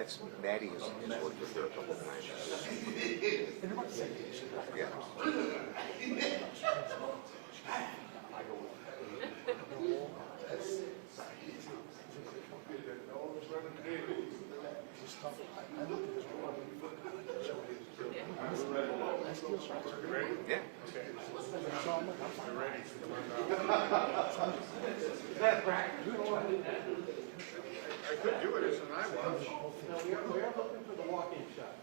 That's Maddie has worked with her a couple of times. Yeah. Yeah. I could do it as an eye watch. We are looking for the walk-in shot.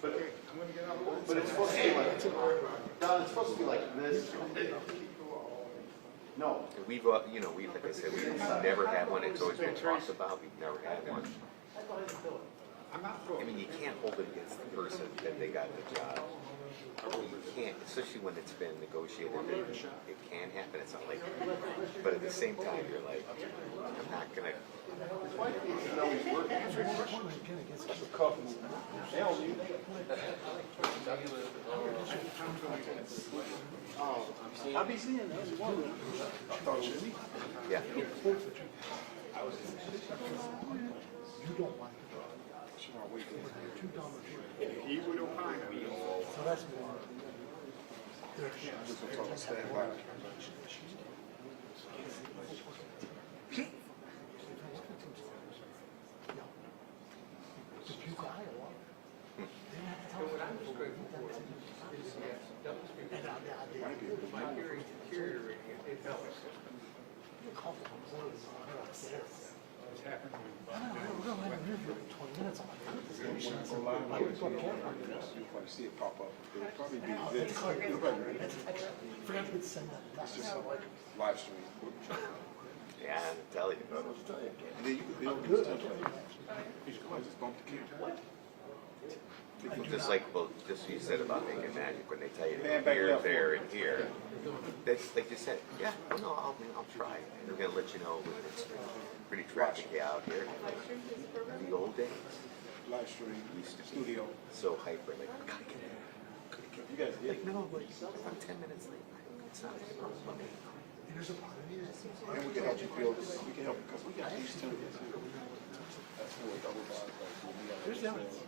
But I'm gonna get out of But it's supposed to be like, Don, it's supposed to be like this. No. We've, you know, we, like I said, we've never had one. It's always been talked about. We've never had one. I'm not full. I mean, you can't hold it against the person that they got the job. You can't, especially when it's been negotiated. It can happen. It's not like, but at the same time, you're like, I'm not gonna. I'll be seeing this. Yeah. You don't want to draw. Too dumb or too. He would opine on it. So that's more. Did you go Iowa? They didn't have to tell What I'm just grateful for is yes, double speaker. My hearing deteriorating, it helps. you call the employees on her upstairs. It's happened. We're going to have an interview in 20 minutes on it. Go live. I would go to camera. You'll probably see it pop up. It'll probably be Oh, this. it's called, Nobody it's extra. Forgot to send that. It's just like live stream. Yeah, I'm telling you, brother. And then you can build this template. You just go ahead and just bump the camera. Just like, well, just what you said about making magic when they tell you to Man, go back here, left there, one. and here. That's like you said. Yeah, oh no, I'll try. And they're gonna let you know it's pretty trafficy out here. In the old days, Live stream. we used to be Studio. so hyper. Like, gotta get there. You guys Like, did. no, like, I'm 10 minutes late. It's not a problem. There's a part of me that seems And we can help you build this. We can help because we got these templates too. That's for a double bar. there's the evidence.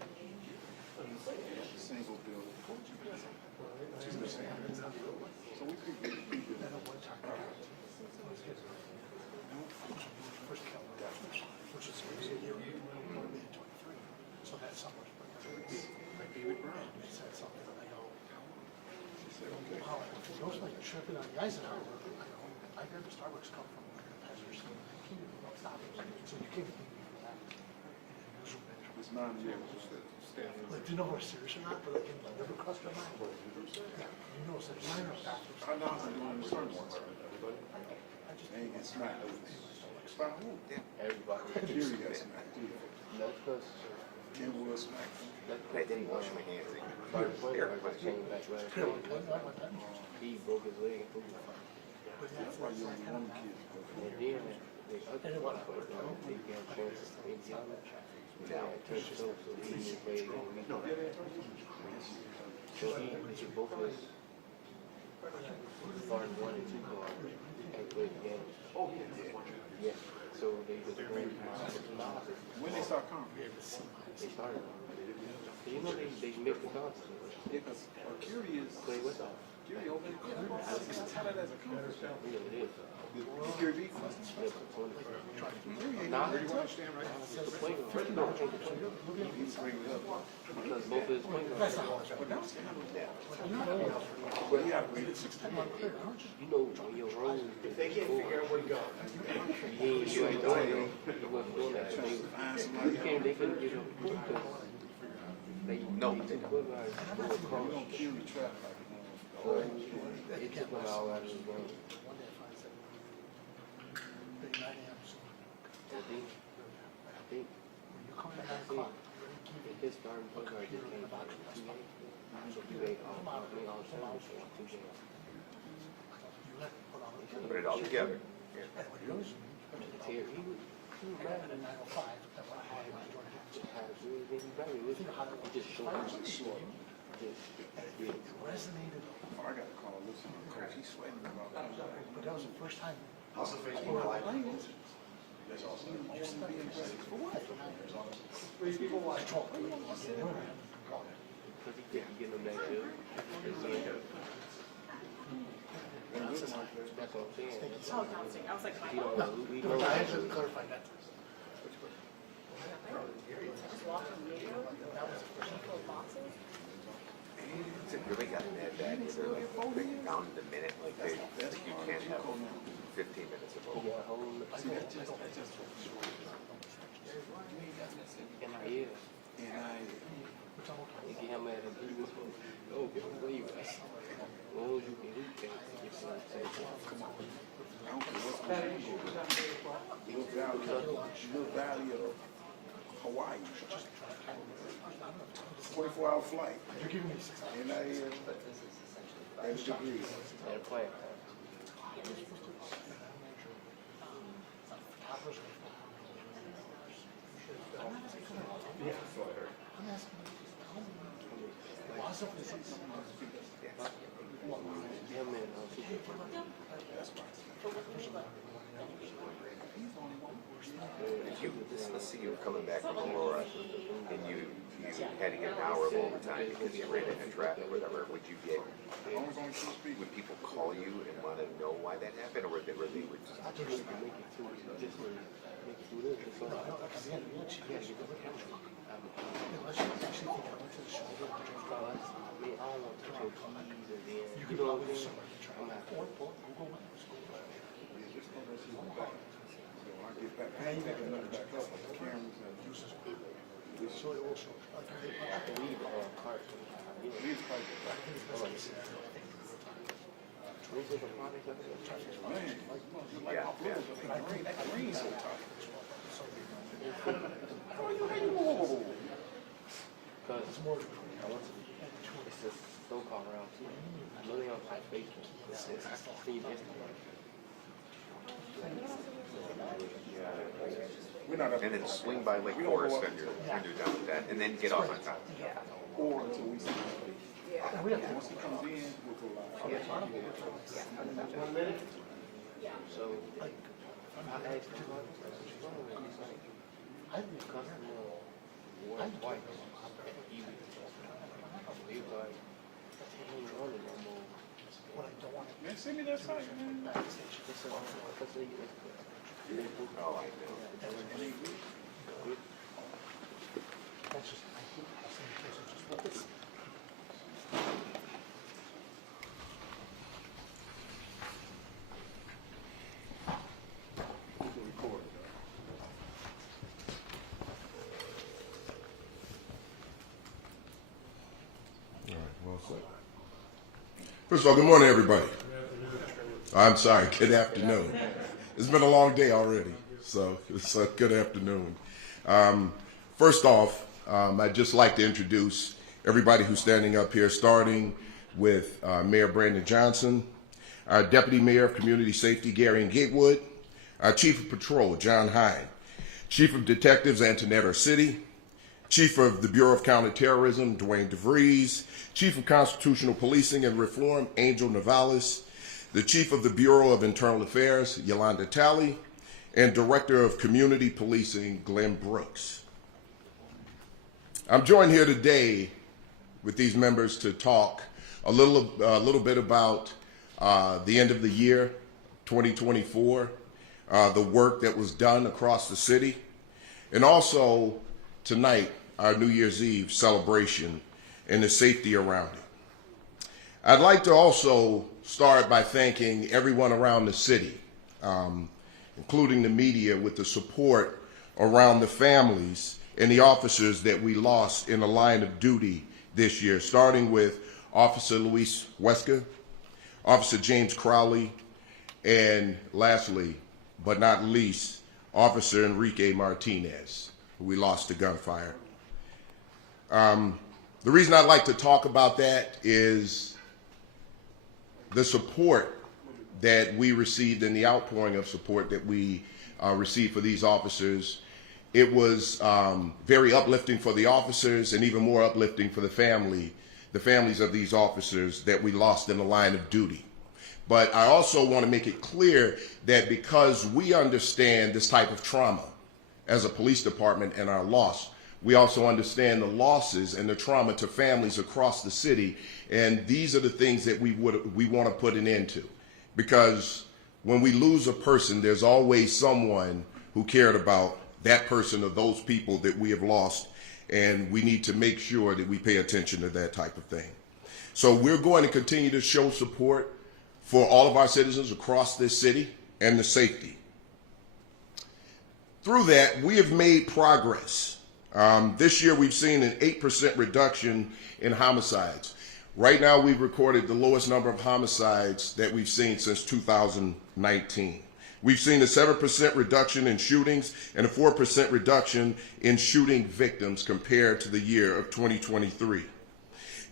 Single build. Just the same. So we could be. I don't want to talk about it. First killer, which is a year in 23. So that summer's Like David Brown. they said something, and I go, She said, okay. wow, it goes like tripping on the Eisenhower. I go, I heard the Starbucks come from Pastors. He didn't stop it. So you can't be for that. It's 9 years. Like, do you know if we're serious or not? But like, it never crossed my mind. Yeah, you know, it's like minor factors. I know I'm doing the certain ones. They ain't get smacked. By who? Everybody. Fury got smacked. That's because Ken Will smacked. I didn't wash my hands. started playing like I came back last Yeah, night. well, I went that much. He broke his leg and threw it. But yeah, That's why you only one kid. And then the other one played they got a chance to stay young. Now, So he played on me. So he both of us started 1 and 2 guard and played the game. Yeah. So they just bring my When they start coming? they started. You know they make the content. Yeah, because Curie is Play with them. Curie over there. It's touted as a cover. Yeah, it is. Curie beat Yeah, but 20. Curie ain't Nah, really it's tough. the play. First of all, I think the play. Because both of his playing. that's not how it's But that was kind of. yeah. But he had rated 16. You know when your role. If they can't figure out where to go. You ain't doing it. You wasn't doing that. They couldn't get him because they No, they they took don't. foot guys go across. We don't Curie trap like So it took him all out of his game. One day I find 7 9 a.m. So I think when you come in at 9 o'clock, his starting point guard just came back in 2 games. So he made all the service in 2 games. you let it put on the Put it all together. Yeah. And when he goes, He was ran at 9:05. That's what I had when I joined him. had a good thing. He probably was. He just showed up. Just did it. Resonated, Oh, I got to call listen to coach. He's sweating about that. but that was the first time. How's the Facebook Live? Playing it. There's also You stuck in for what? 3 people watching. Because he couldn't get them that good. That's what I'm saying. Oh, dancing. I was like, He don't know. He No, knows. I had to clarify that. just walk on the video. People boxes. Is it really gotten that bad? Is there like down to the minute? Like you can't have 15 minutes of He vote. got a whole. NIL. They get him at a previous one. Oh, get away with it. Oh, you can hoop that. Come on. I don't care what's going on. Your valley of Hawaii. 24-hour flight. You're giving me 6 hours. NIL. And degrees. They're playing. I'm asking you, why is it this? Him and Let's see you coming back from Aurora, and you had to get an hour of overtime because you ran into traffic or whatever. Would you get? Would people call you and want to know why that happened, or would they just? make it through this. Just make it through this. It's all right. Because the end of the day, she Yeah, has you to got the camera. unless she think I went to the shoulder and drink I mean, I don't want to touch your keys and then, You you can know what probably I mean? somebody try. I'm not. Or Google Maps. Now you got another back up with the cameras and So it will show. Like, I think I can leave the cart. You know, these type of back. we take a product like that. Man, you like Yeah, my yeah. blues, that green so tough. Because it's more. I want to, it's just so-called round two. I know they don't type Facebook. It's Steve Instagram. We're not up And then swing by Lake Forest when you're done with that, and then get off on time. or until we see. And we have to. Once he comes in, we'll go live. 1 minute? So, I asked him, he's like, I'd be customer wore white. He was like, he ain't running no more. what I don't want to Man, send me that site, man. backstage. It's a, Oh, I know. That's just, I hate how some kids are just like this. You can record it. All right, well said. First of all, good morning, everybody. I'm sorry, good afternoon. It's been a long day already, so it's a good afternoon. First off, I'd just like to introduce everybody who's standing up here, starting with Mayor Brandon Johnson, our Deputy Mayor of Community Safety, Gary Gatewood, our Chief of Patrol, John Hine, Chief of Detectives, Antoinette City, Chief of the Bureau of Counterterrorism, Dwayne DeVries, Chief of Constitutional Policing and Reform, Angel Navalis, the Chief of the Bureau of Internal Affairs, Yolanda Talley, and Director of Community Policing, Glenn Brooks. I'm joined here today with these members to talk a little bit about the end of the year, 2024, the work that was done across the city, and also tonight, our New Year's Eve celebration and the safety around it. I'd like to also start by thanking everyone around the city, including the media, with the support around the families and the officers that we lost in the line of duty this year, starting with Officer Luis Huesca, Officer James Crowley, and lastly, but not least, Officer Enrique Martinez, who we lost to gunfire. The reason I'd like to talk about that is the support that we received and the outpouring of support that we received for these officers. It was very uplifting for the officers and even more uplifting for the families of these officers that we lost in the line of duty. But I also want to make it clear that because we understand this type of trauma as a police department and our loss, we also understand the losses and the trauma to families across the city. And these are the things that we want to put an end to. Because when we lose a person, there's always someone who cared about that person or those people that we have lost. And we need to make sure that we pay attention to that type of thing. So we're going to continue to show support for all of our citizens across this city and the safety. Through that, we have made progress. This year, we've seen an 8% reduction in homicides. Right now, we've recorded the lowest number of homicides that we've seen since 2019. We've seen a 7% reduction in shootings and a 4% reduction in shooting victims compared to the year of 2023.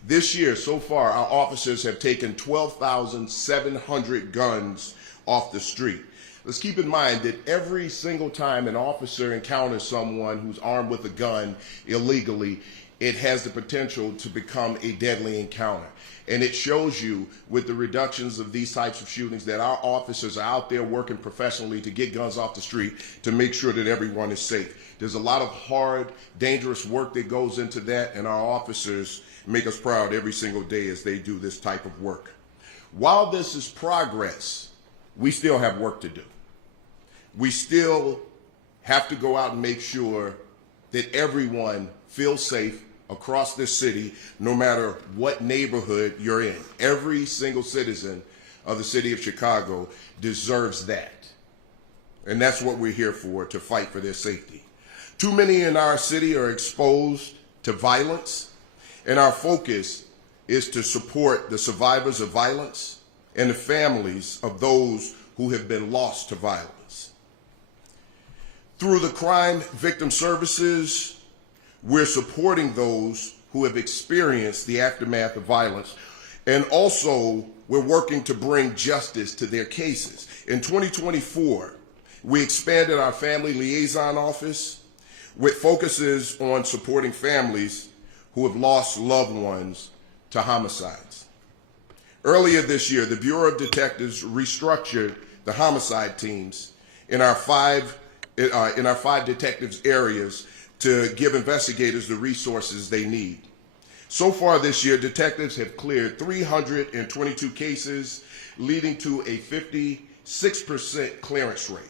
This year, so far, our officers have taken 12,700 guns off the street. Let's keep in mind that every single time an officer encounters someone who's armed with a gun illegally, it has the potential to become a deadly encounter. And it shows you with the reductions of these types of shootings that our officers are out there working professionally to get guns off the street to make sure that everyone is safe. There's a lot of hard, dangerous work that goes into that, and our officers make us proud every single day as they do this type of work. While this is progress, we still have work to do. We still have to go out and make sure that everyone feels safe across this city, no matter what neighborhood you're in. Every single citizen of the city of Chicago deserves that. And that's what we're here for, to fight for their safety. Too many in our city are exposed to violence, and our focus is to support the survivors of violence and the families of those who have been lost to violence. Through the Crime Victim Services, we're supporting those who have experienced the aftermath of violence, and also we're working to bring justice to their cases. In 2024, we expanded our Family Liaison Office with focuses on supporting families who have lost loved ones to homicides. Earlier this year, the Bureau of Detectives restructured the homicide teams in our five detectives areas to give investigators the resources they need. So far this year, detectives have cleared 322 cases, leading to a 56% clearance rate.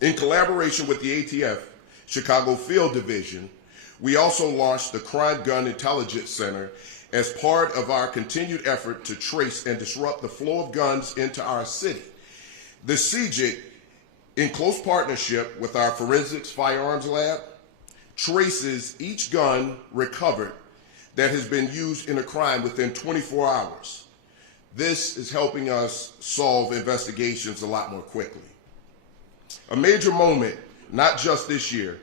In collaboration with the ATF Chicago Field Division, we also launched the Crime Gun Intelligence Center as part of our continued effort to trace and disrupt the flow of guns into our city. The CJIC, in close partnership with our Forensics Firearms Lab, traces each gun recovered that has been used in a crime within 24 hours. This is helping us solve investigations a lot more quickly. A major moment, not just this year,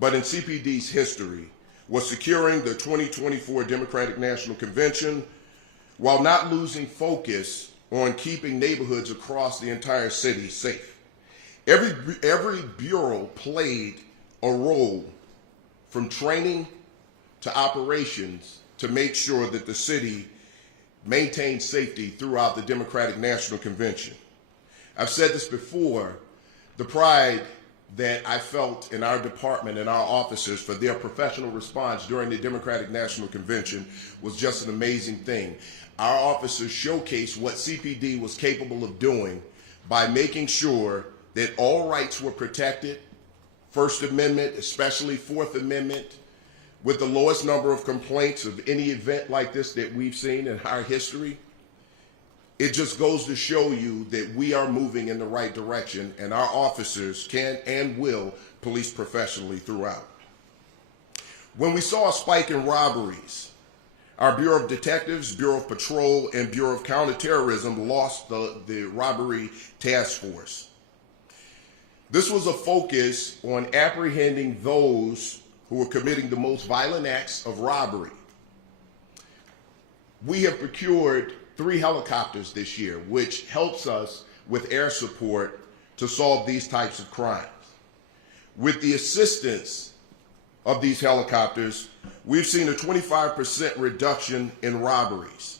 but in CPD's history, was securing the 2024 Democratic National Convention while not losing focus on keeping neighborhoods across the entire city safe. Every bureau played a role, from training to operations, to make sure that the city maintained safety throughout the Democratic National Convention. I've said this before, the pride that I felt in our department and our officers for their professional response during the Democratic National Convention was just an amazing thing. Our officers showcased what CPD was capable of doing by making sure that all rights were protected, First Amendment, especially Fourth Amendment, with the lowest number of complaints of any event like this that we've seen in our history. It just goes to show you that we are moving in the right direction, and our officers can and will police professionally throughout. When we saw a spike in robberies, our Bureau of Detectives, Bureau of Patrol, and Bureau of Counterterrorism lost the robbery task force. This was a focus on apprehending those who were committing the most violent acts of robbery. We have procured 3 helicopters this year, which helps us with air support to solve these types of crimes. With the assistance of these helicopters, we've seen a 25% reduction in robberies.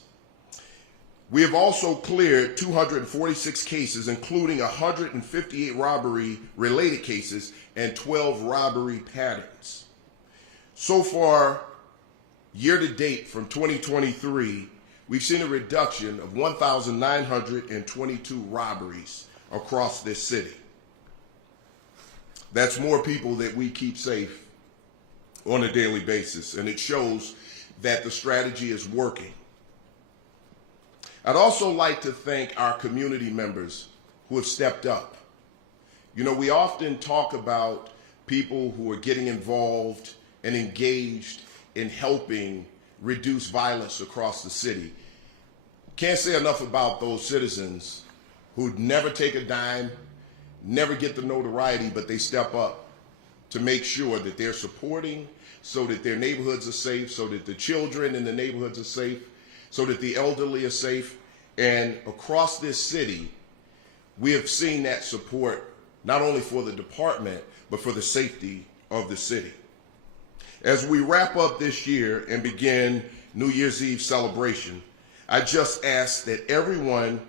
We have also cleared 246 cases, including 158 robbery-related cases and 12 robbery patterns. So far, year to date from 2023, we've seen a reduction of 1,922 robberies across this city. That's more people that we keep safe on a daily basis, and it shows that the strategy is working. I'd also like to thank our community members who have stepped up. You know, we often talk about people who are getting involved and engaged in helping reduce violence across the city. Can't say enough about those citizens who never take a dime, never get the notoriety, but they step up to make sure that they're supporting so that their neighborhoods are safe, so that the children in the neighborhoods are safe, so that the elderly are safe. And across this city, we have seen that support not only for the department, but for the safety of the city. As we wrap up this year and begin New Year's Eve celebration, I just ask that everyone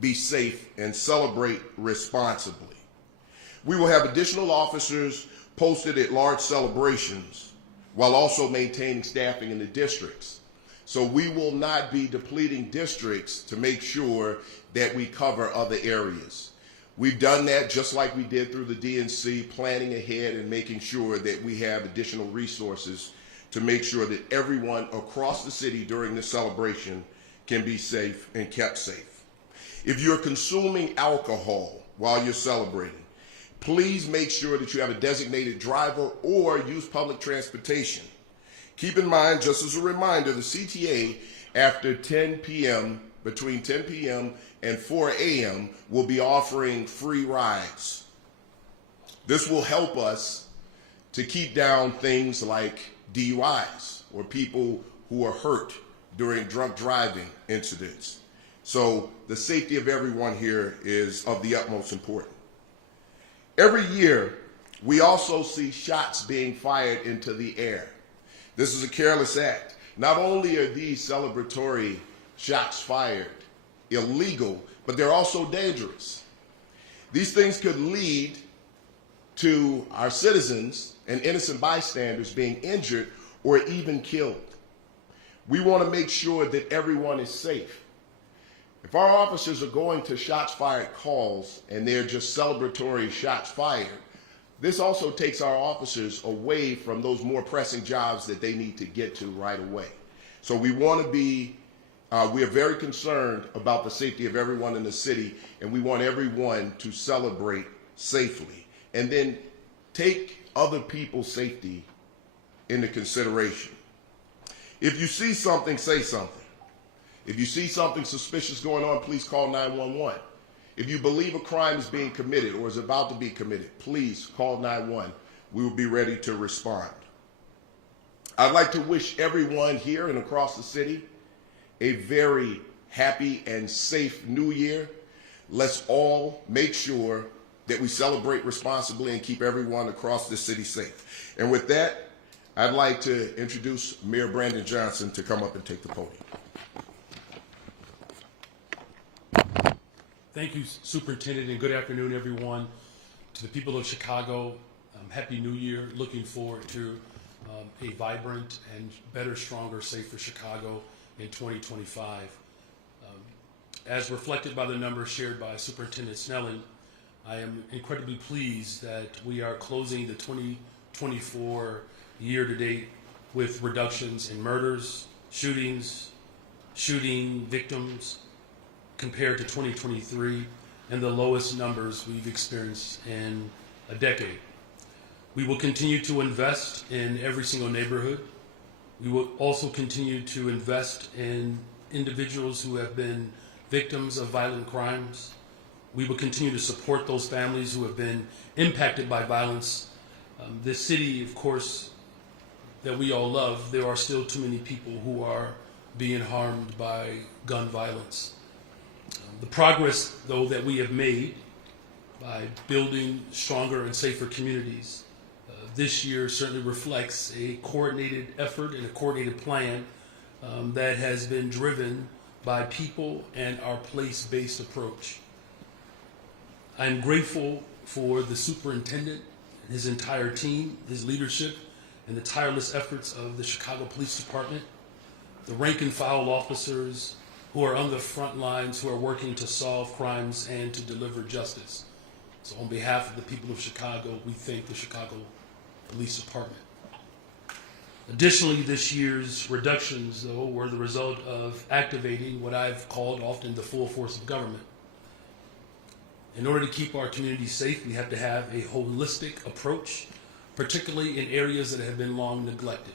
be safe and celebrate responsibly. We will have additional officers posted at large celebrations while also maintaining staffing in the districts. So we will not be depleting districts to make sure that we cover other areas. We've done that just like we did through the DNC, planning ahead and making sure that we have additional resources to make sure that everyone across the city during this celebration can be safe and kept safe. If you're consuming alcohol while you're celebrating, please make sure that you have a designated driver or use public transportation. Keep in mind, just as a reminder, the CTA after 10 p.m., between 10 p.m. and 4 a.m. will be offering free rides. This will help us to keep down things like DUIs or people who are hurt during drunk driving incidents. So the safety of everyone here is of the utmost importance. Every year, we also see shots being fired into the air. This is a careless act. Not only are these celebratory shots fired illegal, but they're also dangerous. These things could lead to our citizens and innocent bystanders being injured or even killed. We want to make sure that everyone is safe. If our officers are going to shots fired calls and they're just celebratory shots fired, this also takes our officers away from those more pressing jobs that they need to get to right away. So we want to be, we are very concerned about the safety of everyone in the city, and we want everyone to celebrate safely. And then take other people's safety into consideration. If you see something, say something. If you see something suspicious going on, please call 911. If you believe a crime is being committed or is about to be committed, please call 911. We will be ready to respond. I'd like to wish everyone here and across the city a very happy and safe new year. Let's all make sure that we celebrate responsibly and keep everyone across this city safe. And with that, I'd like to introduce Mayor Brandon Johnson to come up and take the podium. Thank you, Superintendent, and good afternoon, everyone. To the people of Chicago, Happy New Year. Looking forward to a vibrant and better, stronger, safer Chicago in 2025. As reflected by the numbers shared by Superintendent Snelling, I am incredibly pleased that we are closing the 2024 year to date with reductions in murders, shootings, shooting victims, compared to 2023, and the lowest numbers we've experienced in a decade. We will continue to invest in every single neighborhood. We will also continue to invest in individuals who have been victims of violent crimes. We will continue to support those families who have been impacted by violence. This city, of course, that we all love, there are still too many people who are being harmed by gun violence. The progress, though, that we have made by building stronger and safer communities this year certainly reflects a coordinated effort and a coordinated plan that has been driven by people and our place-based approach. I'm grateful for the superintendent, his entire team, his leadership, and the tireless efforts of the Chicago Police Department, the rank and file officers who are on the front lines, who are working to solve crimes and to deliver justice. So on behalf of the people of Chicago, we thank the Chicago Police Department. Additionally, this year's reductions, though, were the result of activating what I've called often the full force of government. In order to keep our communities safe, we have to have a holistic approach, particularly in areas that have been long neglected.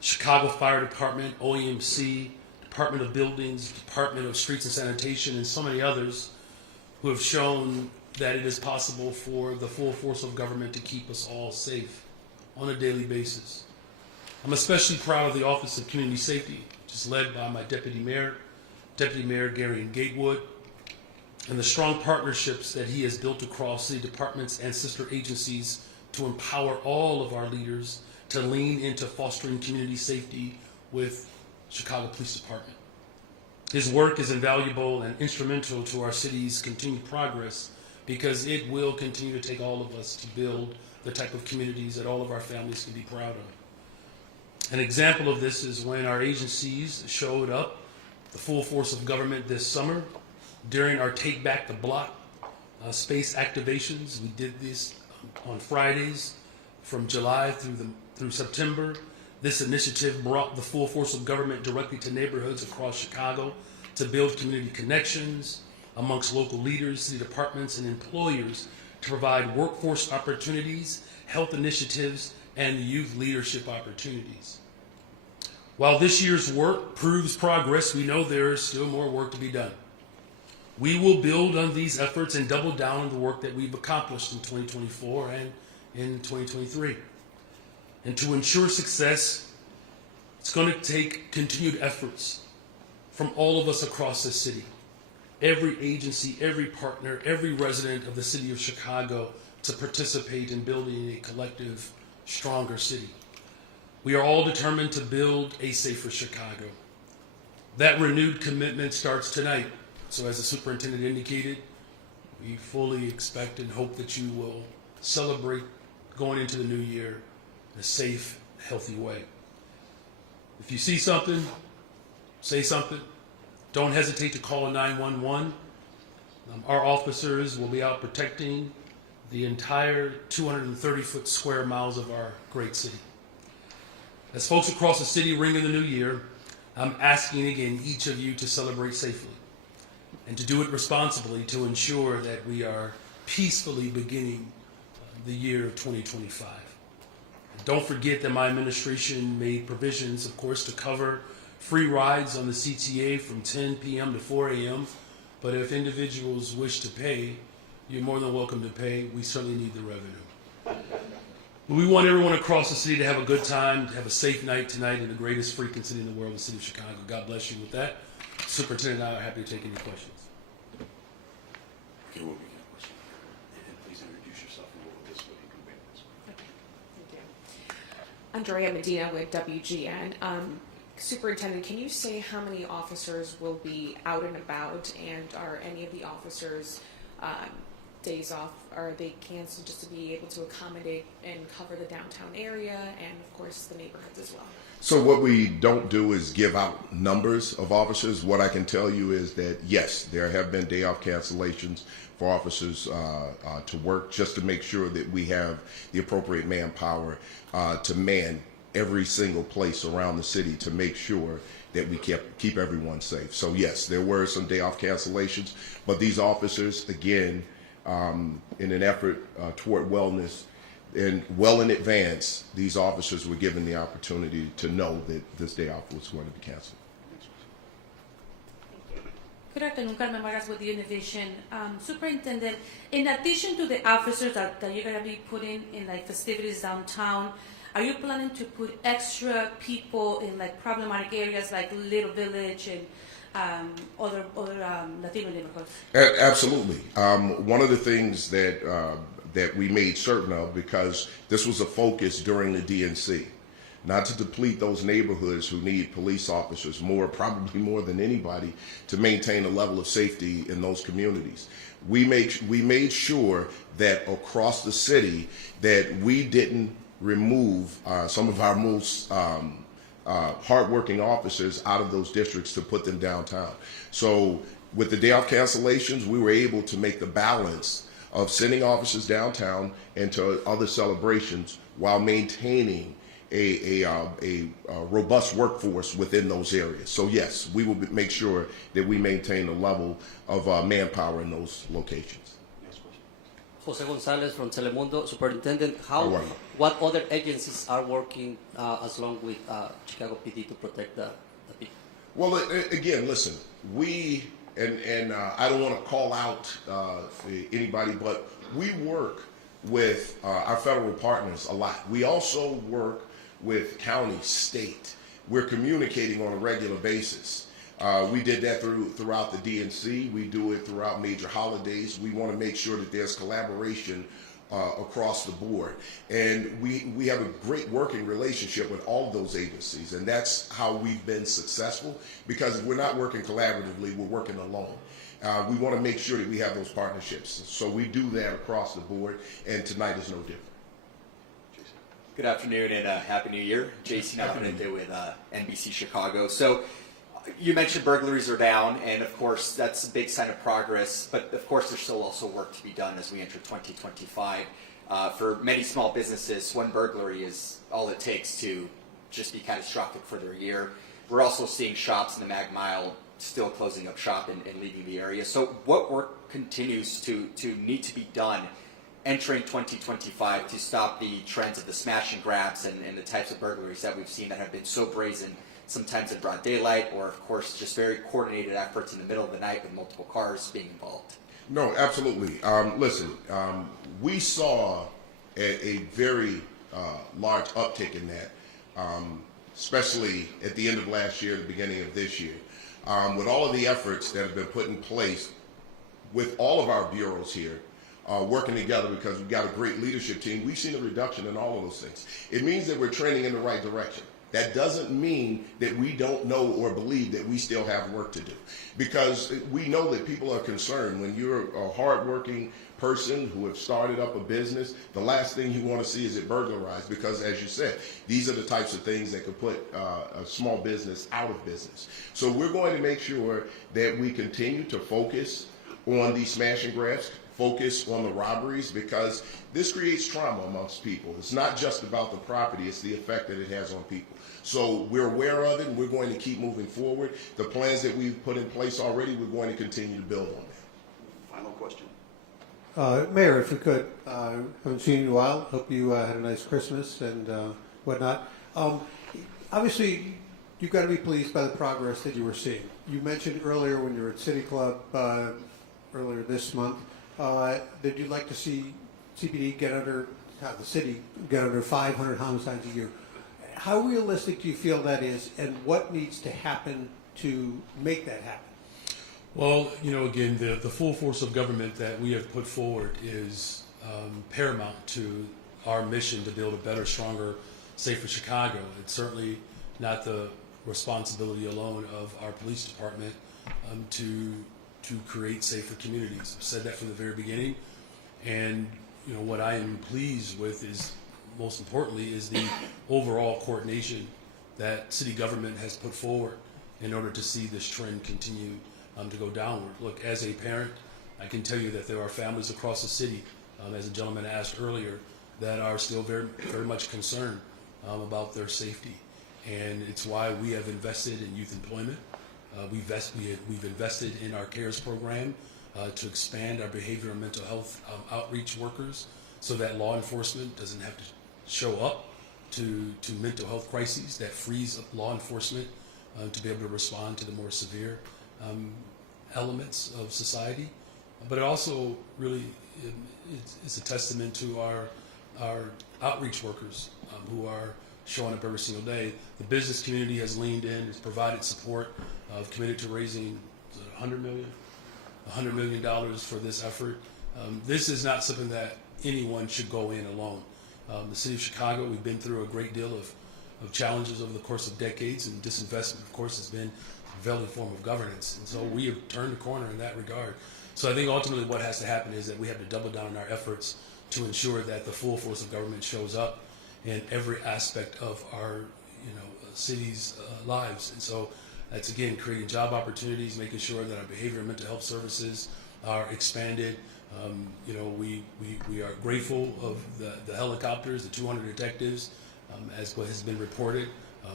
Chicago Fire Department, OEMC, Department of Buildings, Department of Streets and Sanitation, and so many others who have shown that it is possible for the full force of government to keep us all safe on a daily basis. I'm especially proud of the Office of Community Safety, which is led by my Deputy Mayor Gary Gatewood, and the strong partnerships that he has built across city departments and sister agencies to empower all of our leaders to lean into fostering community safety with Chicago Police Department. His work is invaluable and instrumental to our city's continued progress because it will continue to take all of us to build the type of communities that all of our families can be proud of. An example of this is when our agencies showed up, the full force of government this summer, during our Take Back the Block space activations. We did this on Fridays from July through September. This initiative brought the full force of government directly to neighborhoods across Chicago to build community connections amongst local leaders, city departments, and employers to provide workforce opportunities, health initiatives, and youth leadership opportunities. While this year's work proves progress, we know there is still more work to be done. We will build on these efforts and double down on the work that we've accomplished in 2024 and in 2023. And to ensure success, it's going to take continued efforts from all of us across the city. Every agency, every partner, every resident of the city of Chicago to participate in building a collective, stronger city. We are all determined to build a safer Chicago. That renewed commitment starts tonight. So as the superintendent indicated, we fully expect and hope that you will celebrate going into the new year in a safe, healthy way. If you see something, say something. Don't hesitate to call a 911. Our officers will be out protecting the entire 230-foot square miles of our great city. As folks across the city ring in the new year, I'm asking again each of you to celebrate safely and to do it responsibly to ensure that we are peacefully beginning the year of 2025. Don't forget that my administration made provisions, of course, to cover free rides on the CTA from 10 p.m. to 4 a.m. But if individuals wish to pay, you're more than welcome to pay. We certainly need the revenue. We want everyone across the city to have a good time, to have a safe night tonight in the greatest freaking city in the world, the city of Chicago. God bless you with that. Superintendent and I are happy to take any questions. Okay, well, we got a question. And please introduce yourself and go this way. You can bring this way. Okay, thank you. Andrea Medina with WGN. Superintendent, can you say how many officers will be out and about, and are any of the officers days off, are they canceled just to be able to accommodate and cover the downtown area and, of course, the neighborhoods as well? So what we don't do is give out numbers of officers. What I can tell you is that, yes, there have been day off cancellations for officers to work, just to make sure that we have the appropriate manpower to man every single place around the city to make sure that we keep everyone safe. So yes, there were some day off cancellations, but these officers, again, in an effort toward wellness, and well in advance, these officers were given the opportunity to know that this day off was going to be canceled. Good afternoon, Carmen Vargas with the Univision. Superintendent, in addition to the officers that you're going to be putting in like festivities downtown, are you planning to put extra people in like problematic areas like Little Village and other Latino neighborhoods? Absolutely. One of the things that we made certain of, because this was a focus during the DNC, not to deplete those neighborhoods who need police officers probably more than anybody, to maintain a level of safety in those communities. We made sure that across the city that we didn't remove some of our most hardworking officers out of those districts to put them downtown. So with the day off cancellations, we were able to make the balance of sending officers downtown and to other celebrations while maintaining a robust workforce within those areas. So yes, we will make sure that we maintain the level of manpower in those locations. Jose Gonzalez from Telemundo. Superintendent, How are you? what other agencies are working along with Chicago PD to protect the people? Well, again, listen, we, and I don't want to call out anybody, but we work with our federal partners a lot. We also work with county, state. We're communicating on a regular basis. We did that throughout the DNC. We do it throughout major holidays. We want to make sure that there's collaboration across the board. And we have a great working relationship with all of those agencies. And that's how we've been successful, because if we're not working collaboratively, we're working alone. We want to make sure that we have those partnerships. So we do that across the board, and tonight is no different. Good afternoon and Happy New Year. JC Naponente with NBC Chicago. So you mentioned burglaries are down, and of course that's a big sign of progress, but of course there's still also work to be done as we enter 2025. For many small businesses, one burglary is all it takes to just be catastrophic for their year. We're also seeing shops in the Mag Mile still closing up shop and leaving the area. So what work continues to need to be done entering 2025 to stop the trends of the smash and grabs and the types of burglaries that we've seen that have been so brazen, sometimes in broad daylight, or of course just very coordinated efforts in the middle of the night with multiple cars being involved? No, absolutely. Listen, we saw a very large uptick in that, especially at the end of last year, the beginning of this year. With all of the efforts that have been put in place with all of our bureaus here, working together, because we've got a great leadership team, we've seen a reduction in all of those things. It means that we're trending in the right direction. That doesn't mean that we don't know or believe that we still have work to do, because we know that people are concerned. When you're a hardworking person who have started up a business, the last thing you want to see is it burglarized, because as you said, these are the types of things that could put a small business out of business. So we're going to make sure that we continue to focus on these smash and grabs, focus on the robberies, because this creates trauma amongst people. It's not just about the property, it's the effect that it has on people. So we're aware of it, and we're going to keep moving forward. The plans that we've put in place already, we're going to continue to build on that. Final question. Mayor, if we could, haven't seen you in a while. Hope you had a nice Christmas and whatnot. Obviously, you've got to be pleased by the progress that you were seeing. You mentioned earlier when you were at City Club earlier this month that you'd like to see CPD get under, the city get under 500 homicides a year. How realistic do you feel that is, and what needs to happen to make that happen? Well, again, the full force of government that we have put forward is paramount to our mission to build a better, stronger, safer Chicago. It's certainly not the responsibility alone of our police department to create safer communities. I've said that from the very beginning, and what I am pleased with is, most importantly, is the overall coordination that city government has put forward in order to see this trend continue to go downward. Look, as a parent, I can tell you that there are families across the city, as a gentleman asked earlier, that are still very, very much concerned about their safety. And it's why we have invested in youth employment. We've invested in our CARES program to expand our behavioral and mental health outreach workers, so that law enforcement doesn't have to show up to mental health crises. That frees up law enforcement to be able to respond to the more severe elements of society. But it also really it's a testament to our outreach workers who are showing up every single day. The business community has leaned in, has provided support, committed to raising $100 million for this effort. This is not something that anyone should go in alone. The city of Chicago, we've been through a great deal of challenges over the course of decades, and disinvestment, of course, has been a prevailing form of governance. And so we have turned the corner in that regard. So I think ultimately what has to happen is that we have to double down on our efforts to ensure that the full force of government shows up in every aspect of our city's lives. And so that's, again, creating job opportunities, making sure that our behavior and mental health services are expanded. We are grateful of the helicopters, the 200 detectives, as what has been reported.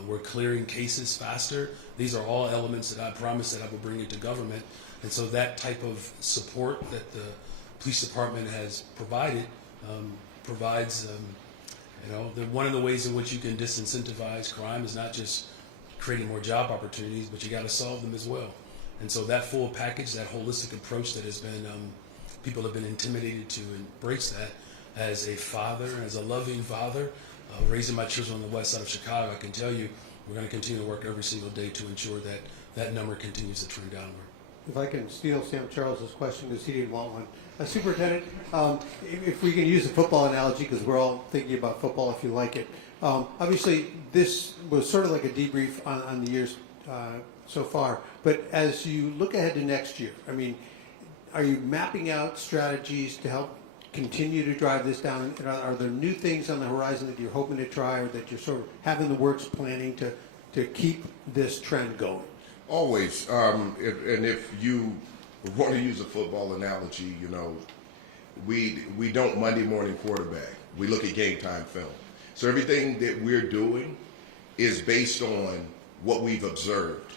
We're clearing cases faster. These are all elements that I promised that I would bring into government. And so that type of support that the police department has provided provides, one of the ways in which you can disincentivize crime is not just creating more job opportunities, but you got to solve them as well. And so that full package, that holistic approach that has been, people have been intimidated to embrace that. As a father, as a loving father, raising my children on the west side of Chicago, I can tell you we're going to continue to work every single day to ensure that that number continues to trend downward. If I can steal Sam Charles's question because he didn't want one. Superintendent, if we can use a football analogy, because we're all thinking about football if you like it. Obviously, this was sort of like a debrief on the years so far. But as you look ahead to next year, I mean, are you mapping out strategies to help continue to drive this down? And are there new things on the horizon that you're hoping to try or that you're sort of having the works planning to keep this trend going? Always. And if you want to use a football analogy, we don't Monday morning quarterback. We look at game time film. So everything that we're doing is based on what we've observed.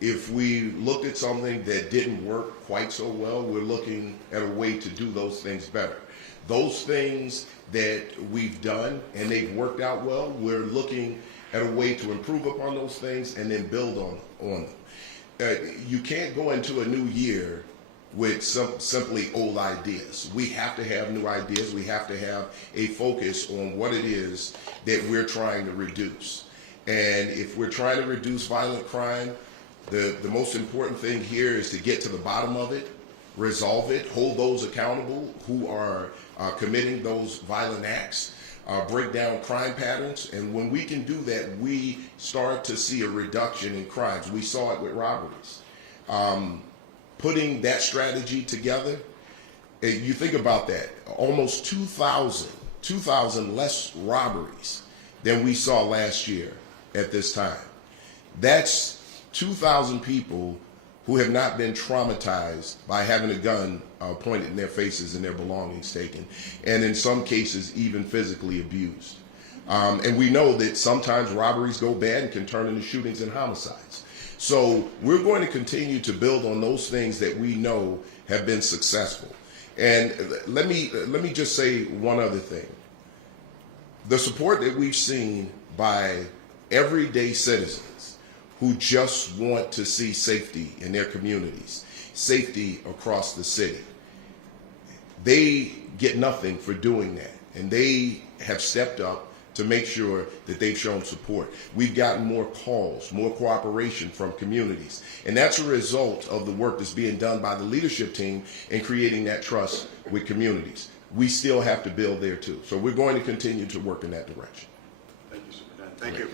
If we looked at something that didn't work quite so well, we're looking at a way to do those things better. Those things that we've done and they've worked out well, we're looking at a way to improve upon those things and then build on them. You can't go into a new year with simply old ideas. We have to have new ideas. We have to have a focus on what it is that we're trying to reduce. And if we're trying to reduce violent crime, the most important thing here is to get to the bottom of it, resolve it, hold those accountable who are committing those violent acts, break down crime patterns. And when we can do that, we start to see a reduction in crimes. We saw it with robberies. Putting that strategy together, you think about that, almost 2,000 less robberies than we saw last year at this time. That's 2,000 people who have not been traumatized by having a gun pointed in their faces and their belongings taken, and in some cases even physically abused. And we know that sometimes robberies go bad and can turn into shootings and homicides. So we're going to continue to build on those things that we know have been successful. And let me just say one other thing. The support that we've seen by everyday citizens who just want to see safety in their communities, safety across the city, they get nothing for doing that. And they have stepped up to make sure that they've shown support. We've gotten more calls, more cooperation from communities. And that's a result of the work that's being done by the leadership team in creating that trust with communities. We still have to build there too. So we're going to continue to work in that direction. Thank you, Superintendent. Thank you.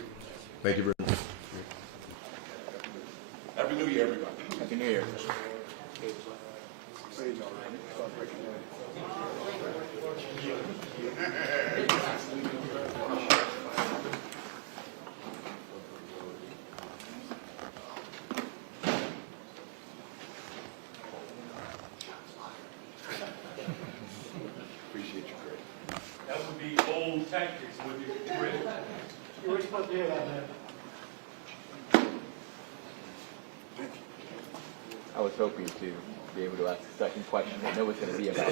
Thank you very much. Happy New Year, everybody. Happy New Year. Appreciate you, Greg. That would be old tactics, would you? You were supposed to hear that, man. I was hoping to be able to ask a second question. I know it's going to be about